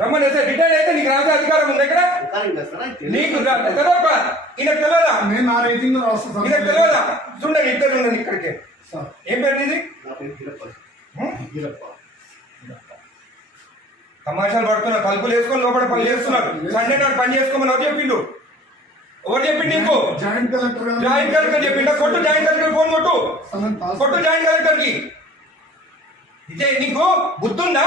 రమ్మని SN retire అయితే నీకు రాసే అధికారం ఉంది ఇక్కడ నీకు తెలియదా ఈయనకు తెలియదా నేను నా రేటింగ్లో రాస్తాను ఈయనకు తెలియదా చూడండి ఇద్దరు ఉండండి ఇక్కడికి. సార్. ఏం పేరు ఇది తమాషాలు పడుతున్నా తలుపులు వేసుకొని లోపల పని చేస్తున్నారు. సండే నాడు పని చేసుకోమని ఎవరు చెప్పిండు? ఎవరు చెప్పిండు నీకు? జాయింట్ కలెక్టర్ జాయింట్ కలెక్టర్ చెప్పిండు? కొట్టు జాయింట్ కలెక్టర్ ఫోన్ కొట్టు. సార్, కొట్టు జాయింట్ కలెక్టర్కి ఇదే నీకు బుద్ధుందా?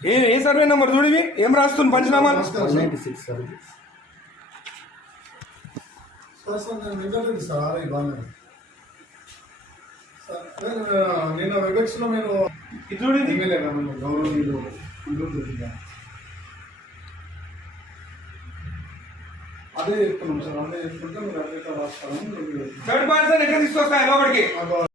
ఏ ఏ సర్వే నెంబర్ చూడు ఇవి ఏం రాస్తుంది సార్ నేను నిన్న ఇది గౌరవనీయులు. అదే చెప్తున్నాం సార్ అదే చెప్తుంటే మీరు అదే రాస్తారని థర్డ్ పర్సన్ ఎక్కడ తీసుకొస్తా లోపలికి?